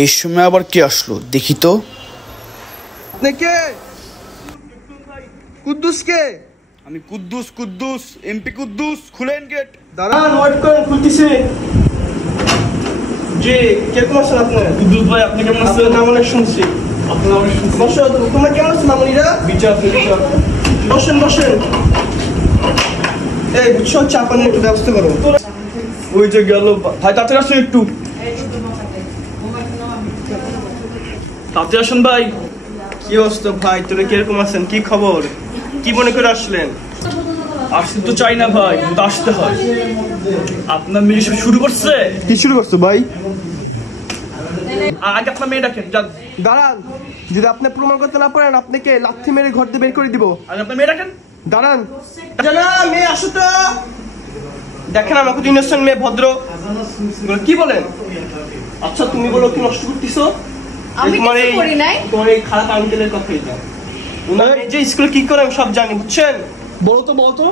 এই সময় আবার কে আসলো দেখি তো। কে? কুদ্দুস কে? আমি কুদ্দুস এমপি কুদ্দুস, খুলেন গেট। দাঁড়ান, ওয়েট করেন, খুলতেছি। জি, কিরকম আছেন আপনি? কুদ্দুস ভাই, আপনি কেমন আছেন? নাম অনেক শুনছি। আপনার অনেক শুনছি। বসো, তোমরা কেমন আছো মামুনিরা? বিচার। বসেন। এই বুঝছো, চা পানির একটু ব্যবস্থা করো। ওই যে গেল ভাই, তাড়াতাড়ি আসুন একটু। তাড়াতাড়ি আসুন ভাই। কি অবস্থা ভাই, তোরা কিরকম আছেন? কি খবর? কি মনে করে আসলেন? আসতে তো চাই না ভাই, কিন্তু আসতে হয়। আপনার মেয়ে সব শুরু করছে। কি শুরু করছো ভাই? আগে আপনার মেয়ে ডাকেন, যান। দাঁড়ান, যদি আপনি প্রমাণ করতে না পারেন আপনাকে লাথি মেরে ঘর দিয়ে বের করে দিব। আগে আপনার মেয়ে ডাকেন। দাঁড়ান, জানা মেয়ে আসো তো। দেখেন আমাকে তো ইনোসেন্ট মেয়ে, ভদ্র। কি বলেন? আচ্ছা তুমি বলো, কি নষ্ট করতেছো? আমি কিছু করি নাই। তোমার এই খারাপ আঙ্কেলের কথা এটা। উনার যে স্কুলে কি করে আমি সব জানি, বুঝছেন? বলো তো।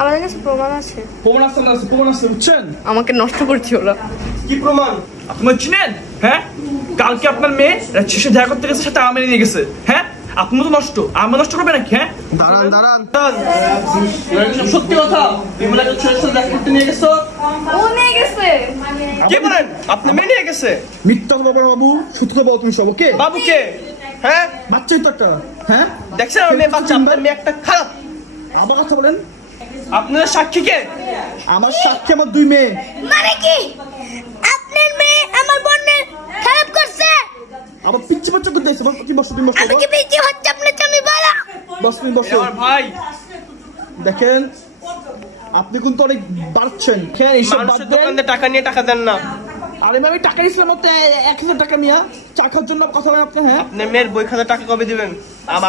আমাদের কাছে প্রমাণ আছে। প্রমাণ আছে, বুঝছেন? আমাকে নষ্ট করছি ওরা। কি প্রমাণ? আপনার চিনেন? হ্যাঁ, কালকে আপনার মেয়ে শেষে দেখা করতে গেছে, সাথে আমের নিয়ে গেছে। হ্যাঁ, আপনি তো নষ্ট, আমার নষ্ট করবে নাকি? হ্যাঁ, দাঁড়ান। সত্যি কথা, তুমি বলে একটা ছেলের সাথে দেখা করতে নিয়ে গেছো? ও নিয়ে গেছে। কি বলেন? আপনি মেয়ে নিয়ে গেছে? মিথ্যা কথা বাবু, সত্যি কথা বলো তুমি সব। ওকে বাবুকে? হ্যাঁ, বাচ্চাই তো একটা। হ্যাঁ, দেখছেন আমার মেয়ে বাচ্চা, আপনার মেয়ে একটা খারাপ। আবার কথা বলেন। আপনাদের সাক্ষী কে? আমার সাক্ষী আমার দুই মেয়ে। মানে কি? আপনার মেয়ে আমার বোনের খারাপ করছে। আবার পিচ্ছি বাচ্চা করতে এসে কি বসো তুমি? আমি কি বেঁচে হচ্ছে আপনি? তুমি বলো। তুমি বসো। আমার ভাই, দেখেন আপনি কিন্তু অনেক বাড়ছেন। হ্যাঁ, এইসব বাদ মানুষের দেন। দোকানে টাকা নিয়ে টাকা দেন না। আরে আমি টাকা দিয়েছিলাম মতো 1000 টাকা নিয়ে চা খাওয়ার জন্য। কথা বলেন আপনি। হ্যাঁ, আপনার মেয়ের বই খাতা টাকা কবে দিবেন?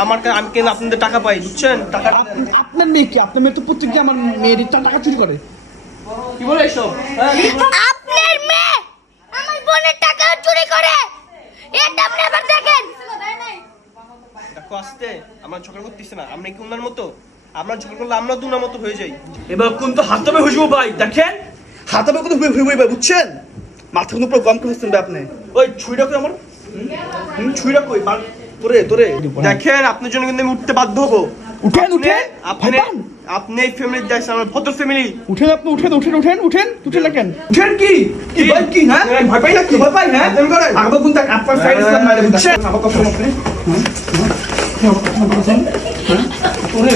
আমার আমি কিন্তু আপনাদের টাকা পাই, বুঝছেন? টাকা আপনার মেয়ে কি? আপনার মেয়ে তো প্রত্যেকদিন আমার মেয়ের টাকা চুরি করে। কি বলে এসব? আপনার মেয়ে আমার বোনের টাকা চুরি করে, এটা আপনি আবার দেখেন। দেখো আসতে, আমরা ঝগড়া করতেছি না। আমরা কি উনার মতো? আমরা ঝগড়া করলে আমরা দুনার মতো হয়ে যাই। এবার কিন্তু হাতাবে হইব ভাই। দেখেন হাতাবে কিন্তু হইব, বুঝছেন? মাথা কিন্তু পুরো গম করে হচ্ছেন ভাই আপনি। ওই ছুরিটা কই আমার? ছুরিটা কই? মার তোরে। দেখেন আপনার জন্য কিন্তু আমি উঠতে বাধ্য হবো। উঠেন। আপনি এই ফ্যামিলির দেখছেন, আমার ভদ্র ফ্যামিলি। উঠেন আপনি, উঠেন না কেন? উঠেন কি ভাই? কি হ্যাঁ, ভয় পাই না কি? ভয় পাই? হ্যাঁ, তুমি করেন আগে কোন তাক আপনার সাইড ইসলাম মারে, বুঝছেন? আবার কথা বলতে ওরে